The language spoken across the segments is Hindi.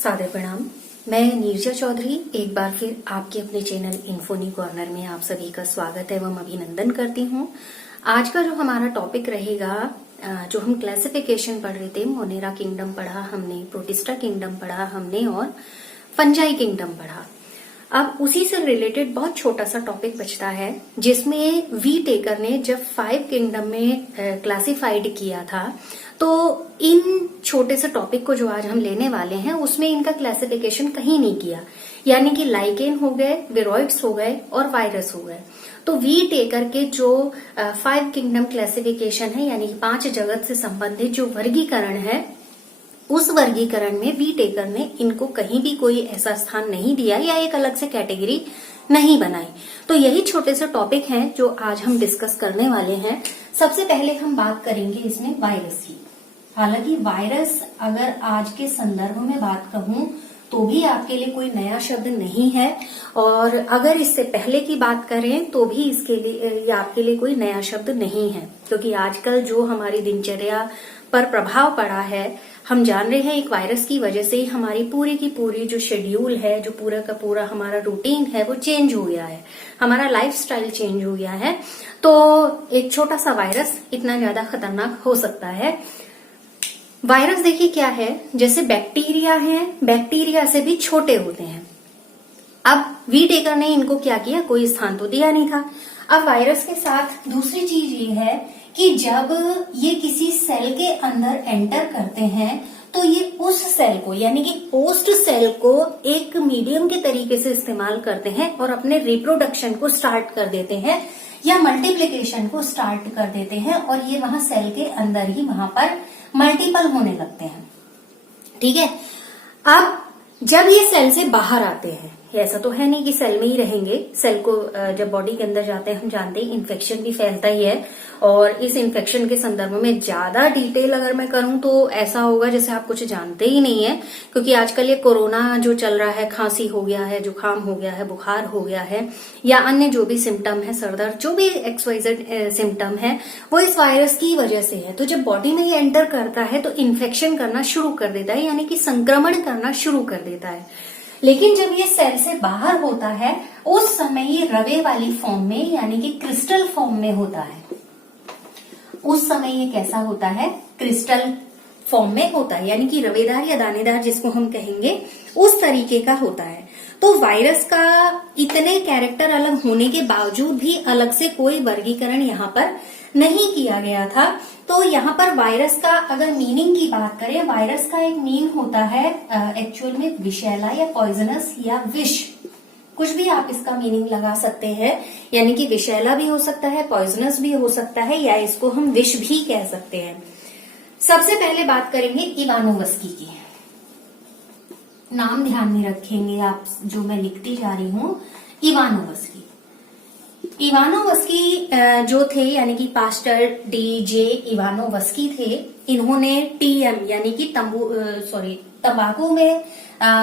सादर प्रणाम। मैं नीरजा चौधरी एक बार फिर आपके अपने चैनल इन्फोनी कॉर्नर में आप सभी का स्वागत एवं अभिनंदन करती हूँ। आज का जो हमारा टॉपिक रहेगा, जो हम क्लासिफिकेशन पढ़ रहे थे, मोनेरा किंगडम पढ़ा हमने, प्रोटिस्टा किंगडम पढ़ा हमने और फंजाई किंगडम पढ़ा। अब उसी से रिलेटेड बहुत छोटा सा टॉपिक बचता है, जिसमें वी टेकर ने जब 5 किंगडम में क्लासिफाइड किया था, तो इन छोटे से टॉपिक को जो आज हम लेने वाले हैं उसमें इनका क्लासिफिकेशन कहीं नहीं किया। यानी कि लाइकेन हो गए, विरोइड्स हो गए और वायरस हो गए। तो वी टेकर के जो 5 किंगडम क्लासिफिकेशन है, यानी कि 5 जगत से संबंधित जो वर्गीकरण है, उस वर्गीकरण में वी टेकर ने इनको कहीं भी कोई ऐसा स्थान नहीं दिया या एक अलग से कैटेगरी नहीं बनाई। तो यही छोटे से टॉपिक हैं जो आज हम डिस्कस करने वाले हैं। सबसे पहले हम बात करेंगे इसमें वायरस की। हालांकि वायरस अगर आज के संदर्भ में बात कहूं तो भी आपके लिए कोई नया शब्द नहीं है, और अगर इससे पहले की बात करें तो भी इसके लिए ये आपके लिए कोई नया शब्द नहीं है, क्योंकि आजकल जो हमारी दिनचर्या पर प्रभाव पड़ा है, हम जान रहे हैं एक वायरस की वजह से ही हमारी पूरी की पूरी जो शेड्यूल है, जो पूरा का पूरा हमारा रूटीन है, वो चेंज हो गया है, हमारा लाइफस्टाइल चेंज हो गया है। तो एक छोटा सा वायरस इतना ज्यादा खतरनाक हो सकता है। वायरस देखिए क्या है, जैसे बैक्टीरिया है, बैक्टीरिया से भी छोटे होते हैं। अब वी टेकर ने इनको क्या किया, कोई स्थान तो दिया नहीं था। अब वायरस के साथ दूसरी चीज ये है कि जब ये किसी सेल के अंदर एंटर करते हैं तो ये उस सेल को, यानी कि होस्ट सेल को एक मीडियम के तरीके से इस्तेमाल करते हैं और अपने रिप्रोडक्शन को स्टार्ट कर देते हैं या मल्टीप्लिकेशन को स्टार्ट कर देते हैं, और ये वहां सेल के अंदर ही वहां पर मल्टीपल होने लगते हैं। ठीक है। अब जब ये सेल से बाहर आते हैं, ऐसा तो है नहीं कि सेल में ही रहेंगे। सेल को जब बॉडी के अंदर जाते हैं, हम जानते हैं इन्फेक्शन भी फैलता ही है, और इस इन्फेक्शन के संदर्भ में ज्यादा डिटेल अगर मैं करूं तो ऐसा होगा जैसे आप कुछ जानते ही नहीं है, क्योंकि आजकल ये कोरोना जो चल रहा है, खांसी हो गया है, जुकाम हो गया है, बुखार हो गया है, या अन्य जो भी सिम्टम है, सरदर्द, जो भी XYZ सिम्टम है, वो इस वायरस की वजह से है। तो जब बॉडी में ये एंटर करता है तो इन्फेक्शन करना शुरू कर देता है, यानी कि संक्रमण करना शुरू कर देता है। लेकिन जब ये सेल से बाहर होता है, उस समय ये रवे वाली फॉर्म में, यानी कि क्रिस्टल फॉर्म में होता है। उस समय ये कैसा होता है, क्रिस्टल फॉर्म में होता है, यानी कि रवेदार या दानेदार जिसको हम कहेंगे, उस तरीके का होता है। तो वायरस का इतने कैरेक्टर अलग होने के बावजूद भी अलग से कोई वर्गीकरण यहाँ पर नहीं किया गया था। तो यहाँ पर वायरस का अगर मीनिंग की बात करें, वायरस का एक मीन होता है एक्चुअल में विषैला या पॉइजनस या विष, कुछ भी आप इसका मीनिंग लगा सकते हैं, यानी कि विषैला भी हो सकता है, पॉइजनस भी हो सकता है, या इसको हम विष भी कह सकते हैं। सबसे पहले बात करेंगे इवानोवस्की की। नाम ध्यान में रखेंगे आप, जो मैं लिखती जा रही हूँ, इवानोवस्की। इवानोवस्की जो थे, यानी कि पास्टर DJ इवानोवस्की थे, इन्होंने TM यानी कि तंबाकू में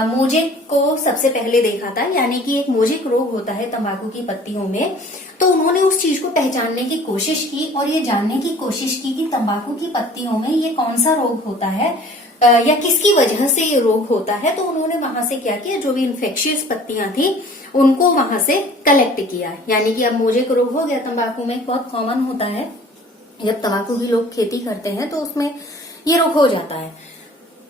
मोजेक को सबसे पहले देखा था, यानी कि एक मोजेक रोग होता है तंबाकू की पत्तियों में। तो उन्होंने उस चीज को पहचानने की कोशिश की और ये जानने की कोशिश की कि तंबाकू की पत्तियों में ये कौन सा रोग होता है या किसकी वजह से ये रोग होता है। तो उन्होंने वहां से क्या किया, जो भी इन्फेक्शियस पत्तियां थी उनको वहां से कलेक्ट किया। यानी कि अब मोजेक रोग हो गया, तंबाकू में बहुत कॉमन होता है, जब तंबाकू की लोग खेती करते हैं तो उसमें ये रोग हो जाता है।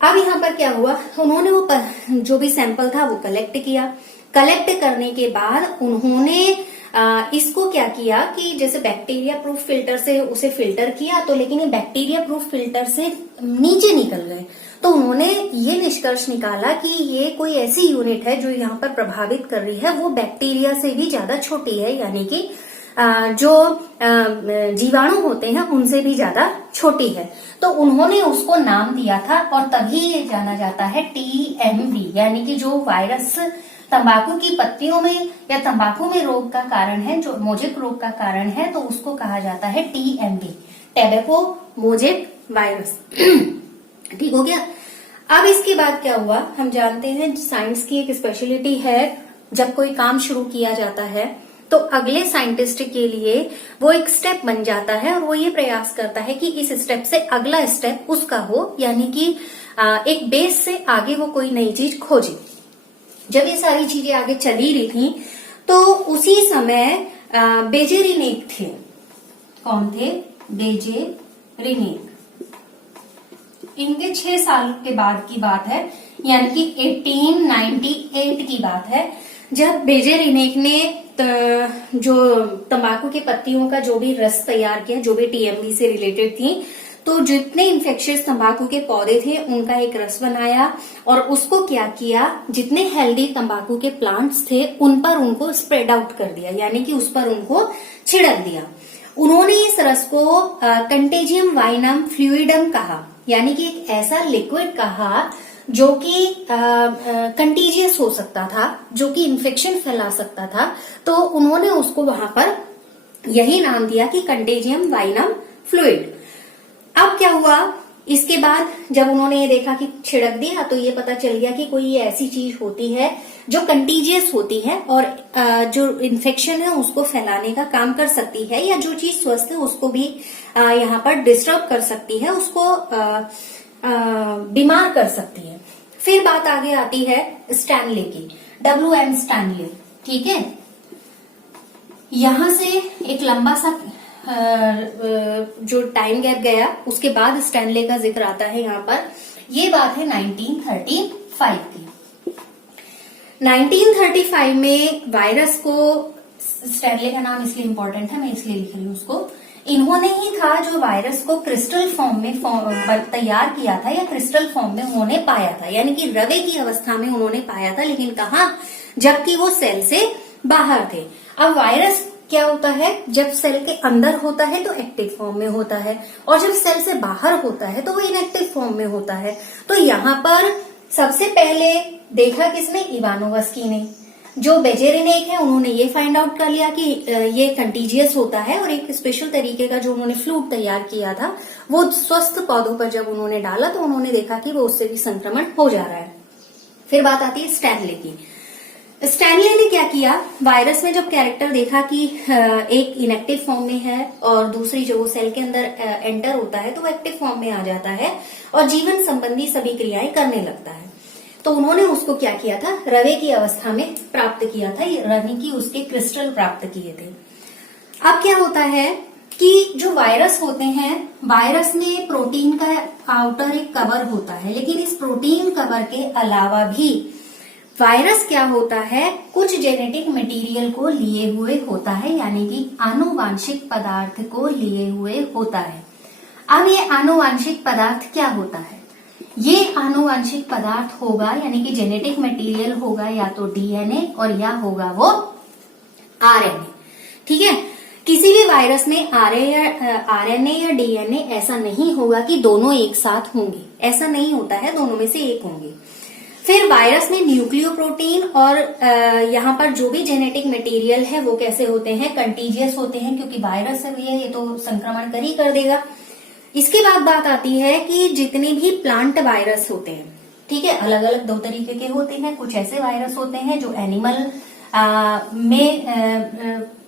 अब यहाँ पर क्या हुआ, उन्होंने वो जो भी सैंपल था वो कलेक्ट किया। कलेक्ट करने के बाद उन्होंने इसको क्या किया कि जैसे बैक्टीरिया प्रूफ फिल्टर से उसे फिल्टर किया, तो लेकिन ये बैक्टीरिया प्रूफ फिल्टर से नीचे निकल गए। तो उन्होंने ये निष्कर्ष निकाला कि ये कोई ऐसी यूनिट है जो यहाँ पर प्रभावित कर रही है, वो बैक्टीरिया से भी ज्यादा छोटी है, यानी कि जो जीवाणु होते हैं उनसे भी ज्यादा छोटी है। तो उन्होंने उसको नाम दिया था, और तभी ये जाना जाता है TMV, यानी कि जो वायरस तंबाकू की पत्तियों में या तंबाकू में रोग का कारण है, जो मोजेक रोग का कारण है, तो उसको कहा जाता है TMV, टैबेको मोजेक वायरस। ठीक हो गया। अब इसके बाद क्या हुआ, हम जानते हैं साइंस की एक स्पेशलिटी है, जब कोई काम शुरू किया जाता है तो अगले साइंटिस्ट के लिए वो एक स्टेप बन जाता है और वो ये प्रयास करता है कि इस स्टेप से अगला स्टेप उसका हो, यानी कि एक बेस से आगे वो कोई नई चीज खोजे। जब ये सारी चीजें आगे चली रही थी तो उसी समय बेजेरिनेक थे। कौन थे? बेजेरिनेक। इनके 6 साल के बाद की बात है, यानी कि 1898 की बात है, जब बेजेरिनेक ने जो तंबाकू के पत्तियों का जो भी रस तैयार किया, जो भी टीएमबी से रिलेटेड थी, तो जितने इन्फेक्शियस तंबाकू के पौधे थे उनका एक रस बनाया और उसको क्या किया, जितने हेल्दी तंबाकू के प्लांट्स थे उन पर उनको स्प्रेड आउट कर दिया, यानी कि उस पर उनको छिड़क दिया। उन्होंने इस रस को कंटेजियम वाइनम फ्लूइडम कहा, यानी कि एक ऐसा लिक्विड कहा जो कि कंटीजियस हो सकता था, जो कि इन्फेक्शन फैला सकता था, तो उन्होंने उसको वहां पर यही नाम दिया कि कंटेजियम वाइनम फ्लूइड। अब क्या हुआ, इसके बाद जब उन्होंने ये देखा कि छिड़क दिया तो ये पता चल गया कि कोई ऐसी चीज होती है जो कंटीजियस होती है और जो इन्फेक्शन है उसको फैलाने का काम कर सकती है, या जो चीज स्वस्थ है उसको भी यहाँ पर डिस्टर्ब कर सकती है, उसको बीमार कर सकती है। फिर बात आगे आती है स्टैनले की, WM स्टैनले। ठीक है, यहां से एक लंबा सा जो टाइम गैप गया, उसके बाद स्टैनले का जिक्र आता है यहाँ पर। ये बात है 1935 की। 1935 में वायरस को, स्टैनले का नाम इसलिए इंपॉर्टेंट है, मैं इसलिए लिख रही हूँ उसको, इन्होंने ही था जो वायरस को क्रिस्टल फॉर्म में तैयार किया था, या क्रिस्टल फॉर्म में उन्होंने पाया था, यानी कि रवे की अवस्था में उन्होंने पाया था, लेकिन कहा, जबकि वो सेल से बाहर थे। अब वायरस क्या होता है, जब सेल के अंदर होता है तो एक्टिव फॉर्म में होता है, और जब सेल से बाहर होता है तो वो इनएक्टिव फॉर्म में होता है। तो यहाँ पर सबसे पहले देखा किसने? इवानोवस्की ने। जो बेजेरिनेक है उन्होंने ये फाइंड आउट कर लिया कि ये कंटीजियस होता है, और एक स्पेशल तरीके का जो उन्होंने फ्लूइड तैयार किया था वो स्वस्थ पौधों पर जब उन्होंने डाला तो उन्होंने देखा कि वो उससे भी संक्रमण हो जा रहा है। फिर बात आती है स्टैनले की। स्टैनले ने क्या किया, वायरस में जब कैरेक्टर देखा कि एक इनएक्टिव फॉर्म में है और दूसरी जो सेल के अंदर एंटर होता है तो वो एक्टिव फॉर्म में आ जाता है और जीवन संबंधी सभी क्रियाएं करने लगता है, तो उन्होंने उसको क्या किया था, रवे की अवस्था में प्राप्त किया था, यानी कि उसके क्रिस्टल प्राप्त किए थे। अब क्या होता है कि जो वायरस होते हैं, वायरस में प्रोटीन का आउटर एक कवर होता है, लेकिन इस प्रोटीन कवर के अलावा भी वायरस क्या होता है, कुछ जेनेटिक मटेरियल को लिए हुए होता है, यानी कि आनुवांशिक पदार्थ को लिए हुए होता है। अब ये आनुवांशिक पदार्थ क्या होता है, ये आनुवांशिक पदार्थ होगा, यानी कि जेनेटिक मटेरियल होगा या तो डीएनए और या होगा वो आरएनए। ठीक है, किसी भी वायरस में आरएनए या डीएनए ऐसा नहीं होगा कि दोनों एक साथ होंगे, ऐसा नहीं होता है, दोनों में से एक होंगे। फिर वायरस में न्यूक्लियोप्रोटीन और यहाँ पर जो भी जेनेटिक मटेरियल है वो कैसे होते हैं, कंटीजियस होते हैं, क्योंकि वायरस है भैया, ये तो संक्रमण कर देगा। इसके बाद बात आती है कि जितने भी प्लांट वायरस होते हैं, ठीक है, अलग अलग 2 तरीके के होते हैं। कुछ ऐसे वायरस होते हैं जो एनिमल में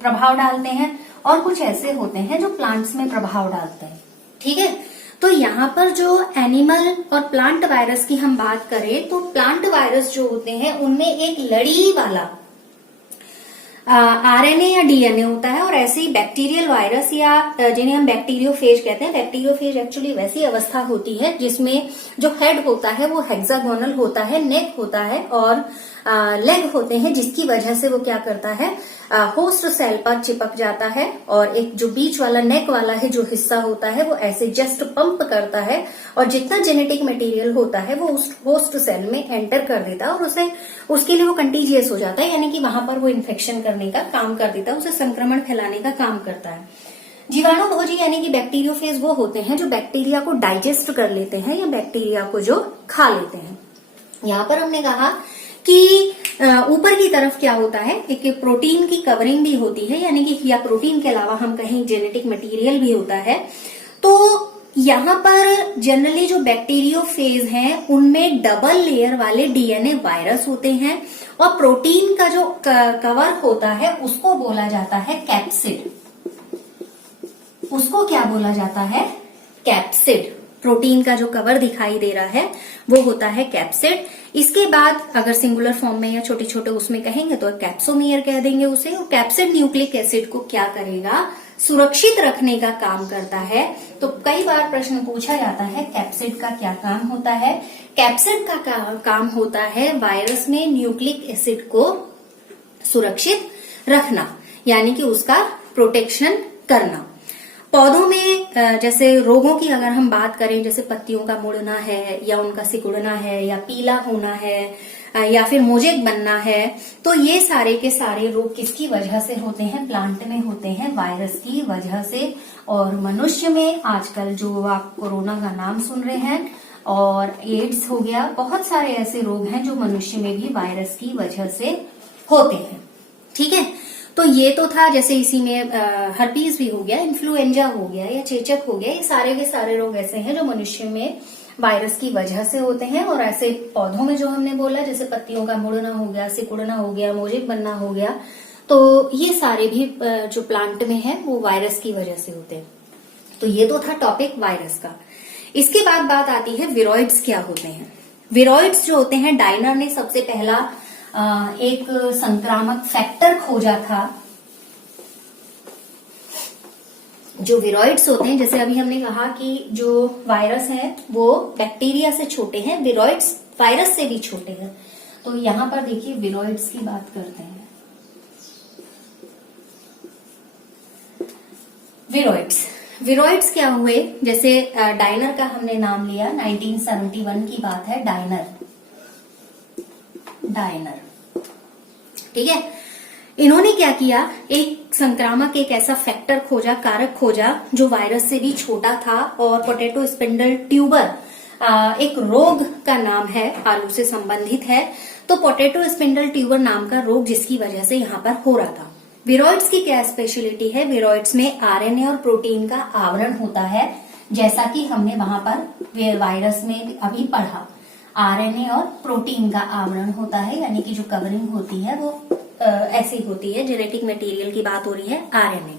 प्रभाव डालते हैं और कुछ ऐसे होते हैं जो प्लांट्स में प्रभाव डालते हैं। ठीक है, तो यहाँ पर जो एनिमल और प्लांट वायरस की हम बात करें तो प्लांट वायरस जो होते हैं उनमें एक लड़ी वाला आरएनए या डीएनए होता है, और ऐसे ही बैक्टीरियल वायरस या जिन्हें हम बैक्टीरियोफेज कहते हैं, बैक्टीरियोफेज एक्चुअली वैसी अवस्था होती है जिसमें जो हेड होता है वो हेक्सागोनल होता है, नेक होता है और लेग होते हैं, जिसकी वजह से वो क्या करता है, होस्ट सेल पर चिपक जाता है, और एक जो बीच वाला नेक वाला है जो हिस्सा होता है वो ऐसे जस्ट पंप करता है और जितना जेनेटिक मटेरियल होता है वो उस होस्ट सेल में एंटर कर देता है और उसके लिए वो कंटीजियस हो जाता है, यानी कि वहां पर वो इन्फेक्शन करने का काम कर देता है, उसे संक्रमण फैलाने का काम करता है। जीवाणु भोजी यानी कि बैक्टीरियोफेज वो होते हैं जो बैक्टीरिया को डाइजेस्ट कर लेते हैं या बैक्टीरिया को जो खा लेते हैं। यहाँ पर हमने कहा कि ऊपर की तरफ क्या होता है, एक प्रोटीन की कवरिंग भी होती है, यानी कि या प्रोटीन के अलावा हम कहें जेनेटिक मटेरियल भी होता है। तो यहाँ पर जनरली जो बैक्टीरियोफेज हैं उनमें डबल लेयर वाले डीएनए वायरस होते हैं और प्रोटीन का जो कवर होता है उसको बोला जाता है कैप्सिड। उसको क्या बोला जाता है? कैप्सिड। प्रोटीन का जो कवर दिखाई दे रहा है वो होता है कैप्सिड। इसके बाद अगर सिंगुलर फॉर्म में या छोटे छोटे उसमें कहेंगे तो कैप्सोमियर कह देंगे उसे। और कैप्सिड न्यूक्लिक एसिड को क्या करेगा? सुरक्षित रखने का काम करता है। तो कई बार प्रश्न पूछा जाता है कैप्सिड का क्या काम होता है? कैप्सिड का काम होता है वायरस में न्यूक्लिक एसिड को सुरक्षित रखना, यानी कि उसका प्रोटेक्शन करना। पौधों में जैसे रोगों की अगर हम बात करें, जैसे पत्तियों का मुड़ना है या उनका सिकुड़ना है या पीला होना है या फिर मोजेक बनना है, तो ये सारे के सारे रोग किसकी वजह से होते हैं? प्लांट में होते हैं, वायरस की वजह से। और मनुष्य में आजकल जो आप कोरोना का नाम सुन रहे हैं और एड्स हो गया, बहुत सारे ऐसे रोग हैं जो मनुष्य में भी वायरस की वजह से होते हैं। ठीक है, तो ये तो था, जैसे इसी में हर्पीज भी हो गया, इन्फ्लुएंजा हो गया या चेचक हो गया, ये सारे के सारे रोग ऐसे हैं जो मनुष्य में वायरस की वजह से होते हैं। और ऐसे पौधों में जो हमने बोला, जैसे पत्तियों का मुड़ना हो गया, सिकुड़ना हो गया, मोजेक बनना हो गया, तो ये सारे भी जो प्लांट में है वो वायरस की वजह से होते हैं। तो ये तो था टॉपिक वायरस का। इसके बाद बात आती है विरोइड्स क्या होते हैं। विरोइड्स जो होते हैं, डायनर ने सबसे पहला एक संक्रामक फैक्टर खोजा था। जो विरोइड्स होते हैं, जैसे अभी हमने कहा कि जो वायरस है वो बैक्टीरिया से छोटे हैं, विरोइड्स वायरस से भी छोटे हैं। तो यहां पर देखिए विरोइड्स की बात करते हैं। विरोइड्स क्या हुए? जैसे डायनर का हमने नाम लिया, 1971 की बात है, डायनर। ठीक है, इन्होंने क्या किया? एक संक्रामक, एक ऐसा फैक्टर खोजा, कारक खोजा जो वायरस से भी छोटा था। और पोटैटो स्पिंडल ट्यूबर एक रोग का नाम है, आलू से संबंधित है। तो पोटैटो स्पिंडल ट्यूबर नाम का रोग जिसकी वजह से यहाँ पर हो रहा था। विरोइड्स की क्या स्पेशलिटी है? विरोइड्स में आरएनए और प्रोटीन का आवरण होता है, जैसा कि हमने वहां पर वायरस में अभी पढ़ा। आरएनए और प्रोटीन का आवरण होता है, यानी कि जो कवरिंग होती है वो ऐसी होती है। जेनेटिक मटेरियल की बात हो रही है, आरएनए।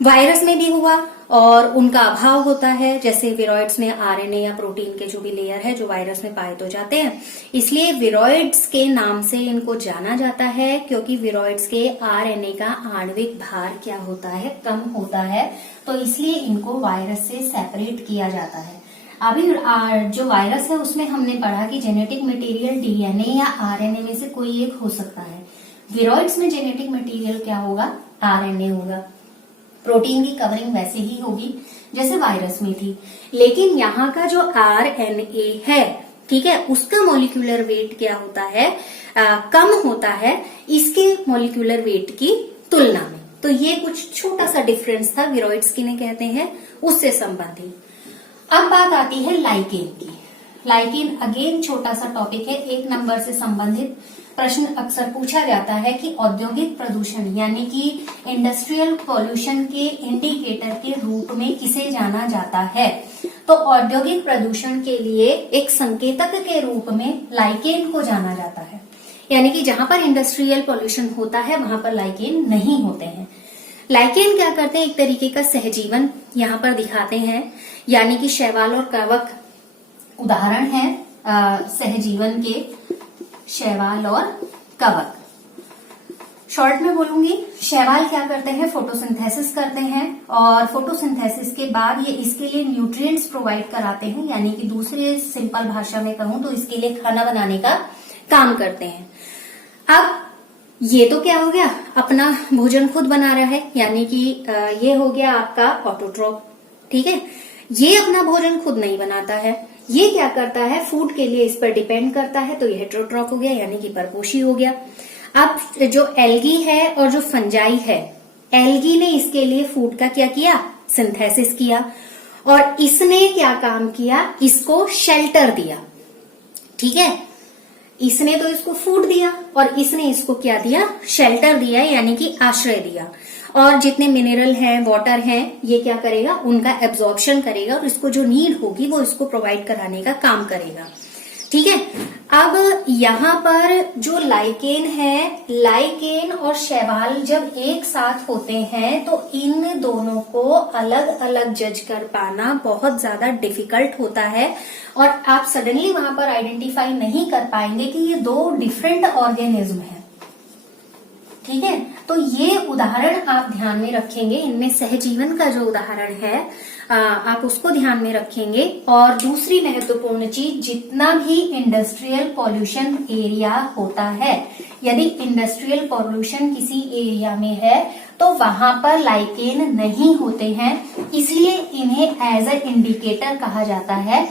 वायरस में भी हुआ और उनका अभाव होता है, जैसे विरोइड्स में आरएनए या प्रोटीन के जो भी लेयर है जो वायरस में पाए तो जाते हैं। इसलिए विरोइड्स के नाम से इनको जाना जाता है, क्योंकि विरोइड्स के आरएनए का आणविक भार क्या होता है? कम होता है। तो इसलिए इनको वायरस से सेपरेट किया जाता है। अभी जो वायरस है उसमें हमने पढ़ा कि जेनेटिक मटेरियल डीएनए या आरएनए में से कोई एक हो सकता है। विरोइड्स में जेनेटिक मटेरियल क्या होगा? आरएनए होगा। प्रोटीन की कवरिंग वैसे ही होगी जैसे वायरस में थी, लेकिन यहाँ का जो आरएनए है, ठीक है, उसका मॉलिक्यूलर वेट क्या होता है? कम होता है इसके मॉलिक्यूलर वेट की तुलना में। तो ये कुछ छोटा सा डिफरेंस था, विरोइड्स किन्हें कहते हैं उससे संबंधित। अब बात आती है लाइकेन की। लाइकेन अगेन छोटा सा टॉपिक है, 1 नंबर से संबंधित प्रश्न अक्सर पूछा जाता है कि औद्योगिक प्रदूषण यानी कि इंडस्ट्रियल पॉल्यूशन के इंडिकेटर के रूप में किसे जाना जाता है? तो औद्योगिक प्रदूषण के लिए एक संकेतक के रूप में लाइकेन को जाना जाता है, यानी कि जहां पर इंडस्ट्रियल पॉल्यूशन होता है वहां पर लाइकेन नहीं होते हैं। लाइकेन क्या करते हैं? एक तरीके का सहजीवन यहाँ पर दिखाते हैं, यानी कि शैवाल और कवक उदाहरण है सहजीवन के, शैवाल और कवक। शॉर्ट में बोलूंगी, शैवाल क्या करते हैं? फोटोसिंथेसिस करते हैं और फोटोसिंथेसिस के बाद ये इसके लिए न्यूट्रिएंट्स प्रोवाइड कराते हैं, यानी कि दूसरे सिंपल भाषा में कहूं तो इसके लिए खाना बनाने का काम करते हैं। अब ये तो क्या हो गया? अपना भोजन खुद बना रहा है, यानी कि ये हो गया आपका ऑटोट्रॉफ। ठीक है, ये अपना भोजन खुद नहीं बनाता है। ये क्या करता है? फूड के लिए इस पर डिपेंड करता है, तो ये हेटेरोट्रॉफ हो गया, यानी कि परपोषी हो गया। अब जो एल्गी है और जो फंजाई है, एल्गी ने इसके लिए फूड का क्या किया? सिंथेसिस किया, और इसने क्या काम किया? इसको शेल्टर दिया। ठीक है, इसने तो इसको फूड दिया और इसने इसको क्या दिया? शेल्टर दिया, यानी कि आश्रय दिया। और जितने मिनरल हैं, वाटर हैं, ये क्या करेगा, उनका एब्जॉर्प्शन करेगा और इसको जो नीड होगी वो इसको प्रोवाइड कराने का काम करेगा। ठीक है। अब यहाँ पर जो लाइकेन है, लाइकेन और शैवाल जब एक साथ होते हैं तो इन दोनों को अलग अलग जज कर पाना बहुत ज्यादा डिफिकल्ट होता है और आप सडनली वहां पर आइडेंटिफाई नहीं कर पाएंगे कि ये दो डिफरेंट ऑर्गेनिज्म है। ठीक है, तो ये उदाहरण आप ध्यान में रखेंगे, इनमें सहजीवन का जो उदाहरण है आप उसको ध्यान में रखेंगे। और दूसरी महत्वपूर्ण चीज, जितना भी इंडस्ट्रियल पॉल्यूशन एरिया होता है, यदि इंडस्ट्रियल पॉल्यूशन किसी एरिया में है तो वहां पर लाइकेन नहीं होते हैं, इसलिए इन्हें एज ए इंडिकेटर कहा जाता है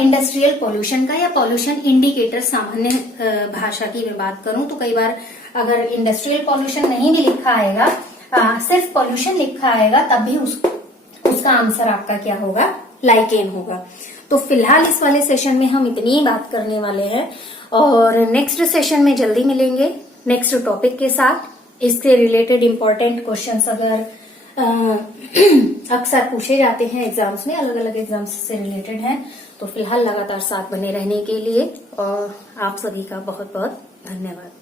इंडस्ट्रियल पॉल्यूशन का, या पॉल्यूशन इंडिकेटर सामान्य भाषा की मैं बात करूं तो कई बार अगर इंडस्ट्रियल पॉल्यूशन नहीं भी लिखा आएगा, सिर्फ पॉल्यूशन लिखा आएगा, तब भी उसका आंसर आपका क्या होगा, लाइकेन होगा। तो फिलहाल इस वाले सेशन में हम इतनी ही बात करने वाले हैं और नेक्स्ट सेशन में जल्दी मिलेंगे नेक्स्ट टॉपिक के साथ। इसके रिलेटेड इंपॉर्टेंट क्वेश्चंस अगर अक्सर पूछे जाते हैं एग्जाम्स में, अलग अलग एग्जाम्स से रिलेटेड हैं, तो फिलहाल लगातार साथ बने रहने के लिए और आप सभी का बहुत बहुत धन्यवाद।